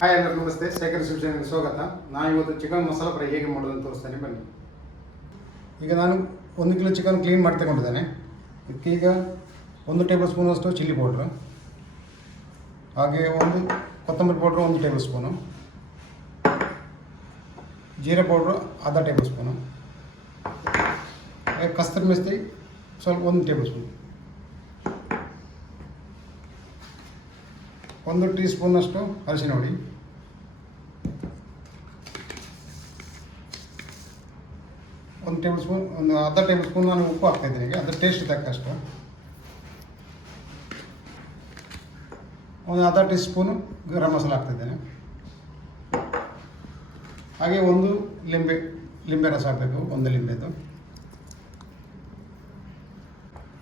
Hi ಎಲ್ಲರೂ ನಮಸ್ತೆ. ಶೇಖರ್ ಶಿವಸೇನೆಗೆ ಸ್ವಾಗತ. ನಾನು ಇವತ್ತು ಚಿಕನ್ ಮಸಾಲ ಫ್ರೈ ಹೇಗೆ ಮಾಡೋದು ಅಂತ ತೋರಿಸ್ತೇನೆ, ಬನ್ನಿ. ಈಗ ನಾನು 1 ಕಿಲೋ ಚಿಕನ್ ಕ್ಲೀನ್ ಮಾಡಿ ತಗೊಂಡಿದ್ದೇನೆ. ಇದಕ್ಕೀಗ 1 ಟೇಬಲ್ ಸ್ಪೂನಷ್ಟು ಚಿಲ್ಲಿ ಪೌಡ್ರು, ಹಾಗೆ ಒಂದು ಕೊತ್ತಂಬರಿ powder 1 table spoon, jeera powder ಅರ್ಧ ಟೇಬಲ್ ಸ್ಪೂನು, ಹಾಗೆ ಕಸ್ತೂರಿ ಮೆಥಿ ಸ್ವಲ್ಪ 1 ಟೇಬಲ್ ಸ್ಪೂನ್, 1 ಟೀ ಸ್ಪೂನಷ್ಟು ಅರಿಶಿನ ಹುಡಿ, ಒಂದು ಟೇಬಲ್ ಸ್ಪೂನ್, ಒಂದು ಅರ್ಧ ಟೇಬಲ್ ಸ್ಪೂನ್ ನಾನು ಉಪ್ಪು ಹಾಕ್ತಾಯಿದ್ದೀನಿ. ಈಗ ಅದರ ಟೇಸ್ಟ್ ತಕ್ಕಷ್ಟು ಒಂದು ಅರ್ಧ ಟೀ ಸ್ಪೂನು ಗರಂ ಮಸಾಲ ಹಾಕ್ತಿದ್ದೇನೆ. ಹಾಗೆ ಒಂದು ಲಿಂಬೆ ರಸ ಹಾಕಬೇಕು, 1 ಲಿಂಬೆದು.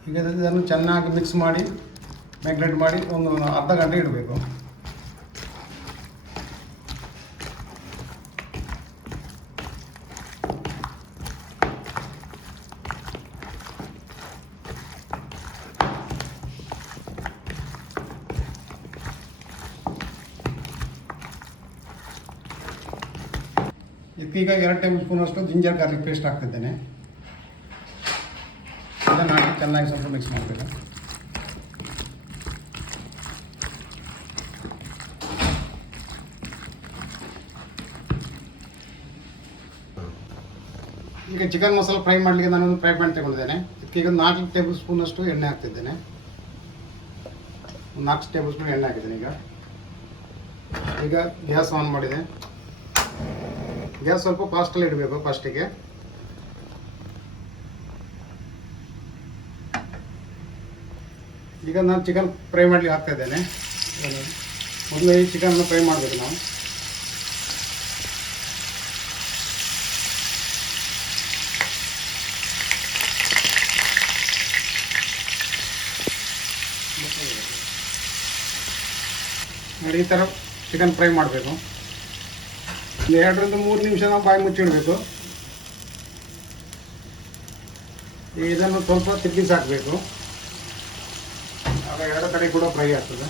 ಈಗ ಇದನ್ನು ಚೆನ್ನಾಗಿ ಮಿಕ್ಸ್ ಮಾಡಿ ಮ್ಯಾಗ್ನೇಟ್ ಮಾಡಿ ಒಂದು ಅರ್ಧ ಗಂಟೆ ಇಡಬೇಕು. ಇದಕ್ಕೀಗ 2 ಟೇಬಲ್ ಸ್ಪೂನಷ್ಟು ಜಿಂಜರ್ ಗಾರ್ಲಿಕ್ ಪೇಸ್ಟ್ ಹಾಕ್ತಿದ್ದೇನೆ. ಇದನ್ನು ಹಾಕಿ ಚೆನ್ನಾಗಿ ಸ್ವಲ್ಪ ಮಿಕ್ಸ್ ಮಾಡಬೇಕು. ಈಗ ಚಿಕನ್ ಮಸಾಲ ಫ್ರೈ ಮಾಡಲಿಕ್ಕೆ ನಾನೊಂದು ಫ್ರೈ ಪ್ಯಾನ್ ತಗೊಂಡಿದ್ದೇನೆ. ಇದಕ್ಕೀಗ 4 ಟೇಬಲ್ ಸ್ಪೂನಷ್ಟು ಎಣ್ಣೆ ಹಾಕ್ತಿದ್ದೇನೆ. 4 ಟೇಬಲ್ ಸ್ಪೂನ್ ಎಣ್ಣೆ ಹಾಕಿದ್ದೇನೆ. ಈಗ ಗ್ಯಾಸ್ ಆನ್ ಮಾಡಿದೆ. ಗ್ಯಾಸ್ ಸ್ವಲ್ಪ ಫಾಸ್ಟಲ್ಲಿ ಇಡಬೇಕು ಫಸ್ಟಿಗೆ. ಈಗ ನಾನು ಚಿಕನ್ ಫ್ರೈ ಮಾಡಲಿಕ್ಕೆ ಹಾಕ್ತಾ ಇದ್ದೇನೆ. ಮೊದಲು ಈ ಚಿಕನ್ನ ಫ್ರೈ ಮಾಡಬೇಕು ನಾವು. ನೋಡಿ, ಈ ಥರ ಚಿಕನ್ ಫ್ರೈ ಮಾಡಬೇಕು. 2 ರಿಂದ 3 ನಿಮಿಷ ನಾವು ಬಾಯಿ ಮುಚ್ಚಿಡಬೇಕು. ಇದನ್ನು ಸ್ವಲ್ಪ ತಿರುಗಿಸಿ ಹಾಕಬೇಕು, ಆಗ 2 ಕಡೆ ಕೂಡ ಫ್ರೈ ಆಗ್ತದೆ.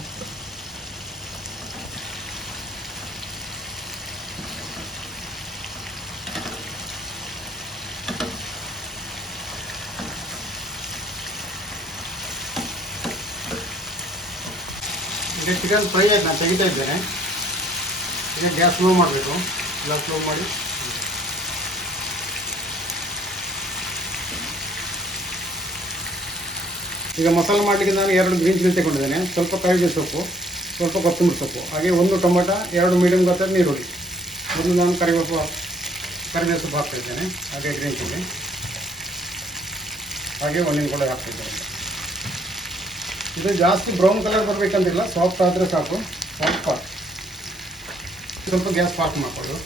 ಈಗ ಚಿಕನ್ ಫ್ರೈ ಆಯ್ತು, ನಾನು ತೆಗಿತಾ ಇದ್ದೇನೆ. ಈಗ ಗ್ಯಾಸ್ ಸ್ಲೋ ಮಾಡಬೇಕು. ಎಲ್ಲ ಸ್ಲೋ ಮಾಡಿ ಈಗ ಮಸಾಲೆ ಮಾಡಲಿಕ್ಕೆ ನಾನು 2 ಗ್ರೀನ್ ಚಿಲ್ಲಿ ತಗೊಂಡಿದ್ದೇನೆ. ಸ್ವಲ್ಪ ಕರಿಬೇವು ಸೊಪ್ಪು, ಸ್ವಲ್ಪ ಕೊತ್ತಂಬರಿ ಸೊಪ್ಪು, ಹಾಗೆ 1 ಟೊಮೆಟೊ, 2 ಮೀಡಿಯಮ್ ಗಾತ್ರದ ನೀರುಳ್ಳಿ. ಮೊದಲು ನಾನು ಕರಿಬೇವು ಸೊಪ್ಪು ಹಾಕ್ತಾಯಿದ್ದೇನೆ. ಹಾಗೆ ಗ್ರೀನ್ ಚಿಲ್ಲಿ, ಹಾಗೆ ಒಣ್ಣಿನ ಕೂಡ ಹಾಕ್ತಾಯಿದ್ದೇನೆ. ಇದು ಜಾಸ್ತಿ ಬ್ರೌನ್ ಕಲರ್ ಬರಬೇಕಂತಿಲ್ಲ, ಸಾಫ್ಟ್ ಆದರೆ ಸಾಕು. ಸ್ವಲ್ಪ ಗ್ಯಾಸ್ ಫಾಸ್ಟ್ ಮಾಡಿಕೊಳ್ಳು.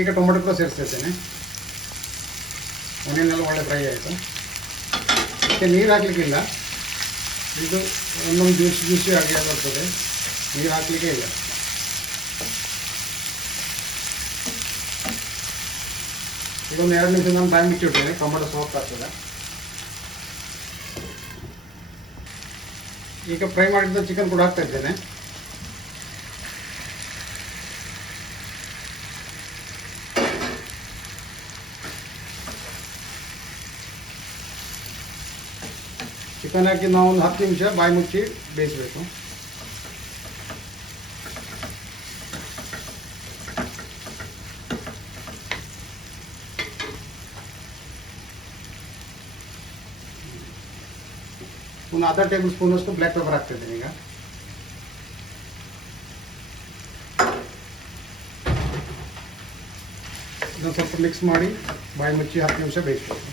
ಈಗ ಟೊಮೆಟೊ ಕೂಡ ಸೇರಿಸ್ತಾ ಇದ್ದೇನೆ. ಒಣನೆಲ್ಲ ಒಳ್ಳೆ ಫ್ರೈ ಆಯಿತು. ಅದಕ್ಕೆ ನೀರು ಹಾಕಲಿಕ್ಕಿಲ್ಲ, ಇದು ಒಂದೊಂದು ಜ್ಯೂಸಿ ಆಗಿ ಬರ್ತದೆ, ನೀರು ಹಾಕಲಿಕ್ಕೆ ಇಲ್ಲ. ಈಗ ಒಂದು 2 ನಿಮಿಷ ನಾನು ಬಾಯಿ ಮುಚ್ಚಿಡ್ತೇನೆ, ಟೊಮೆಟೊ ಸಾಫ್ಟ್ ಆಗ್ತದೆ. ಈಗ ಫ್ರೈ ಮಾಡಿದ ಚಿಕನ್ ಕೂಡ ಹಾಕ್ತಾ ಇದ್ದೇನೆ. ಚಿಕನ್ ಹಾಕಿ ನಾವು ಒಂದು 10 ನಿಮಿಷ ಬಾಯಿ ಮುಚ್ಚಿ ಬೇಯಿಸಬೇಕು. ಒಂದು ಅರ್ಧ ಟೇಬಲ್ ಸ್ಪೂನಷ್ಟು ಬ್ಲ್ಯಾಕ್ ಪೆಪ್ಪರ್ ಹಾಕ್ತಿದ್ದೇನೆ. ಈಗ ಇದನ್ನು ಸ್ವಲ್ಪ ಮಿಕ್ಸ್ ಮಾಡಿ ಬಾಯಿ ಮುಚ್ಚಿ 10 ನಿಮಿಷ ಬೇಯಿಸಬೇಕು.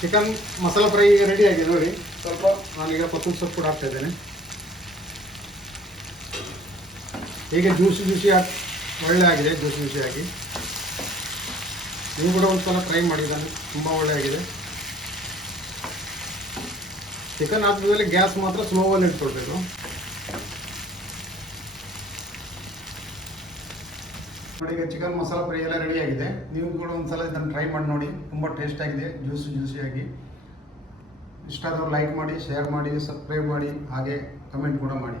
ಚಿಕನ್ ಮಸಾಲ ಫ್ರೈ ರೆಡಿ ಆಗಿದೆ ನೋಡಿ. ಸ್ವಲ್ಪ ನಾನೀಗ ಕೊತ್ತಂಬರಿ ಸೊಪ್ಪು ಕೂಡ ಹಾಕ್ತಾ ಇದ್ದೇನೆ. ಹೀಗೆ ಜ್ಯೂಸಿ ಒಳ್ಳೆ ಆಗಿದೆ ಜ್ಯೂಸಿಯಾಗಿ. ನೀವು ಕೂಡ ಒಂದು ಸಲ ಟ್ರೈ ಮಾಡಿದ್ದಾನೆ, ತುಂಬ ಒಳ್ಳೆ ಆಗಿದೆ. ಚಿಕನ್ ಹಾಕಿದ್ಮೇಲೆ ಗ್ಯಾಸ್ ಮಾತ್ರ ಸ್ಲೋವಲ್ಲಿ ಇಟ್ಕೊಳ್ಬೇಕು. ನೋಡಿ, ಈಗ ಚಿಕನ್ ಮಸಾಲ ಫ್ರೈ ಎಲ್ಲ ರೆಡಿ ಆಗಿದೆ. ನೀವು ಕೂಡ ಒಂದು ಸಲ ಇದನ್ನು ಟ್ರೈ ಮಾಡಿ ನೋಡಿ, ತುಂಬ ಟೇಸ್ಟ್ ಆಗಿದೆ, ಜ್ಯೂಸಿಯಾಗಿ. ಇಷ್ಟ ಆದವ್ರು ಲೈಕ್ ಮಾಡಿ, ಶೇರ್ ಮಾಡಿ, ಸಬ್ಸ್ಕ್ರೈಬ್ ಮಾಡಿ, ಹಾಗೆ ಕಮೆಂಟ್ ಕೂಡ ಮಾಡಿ.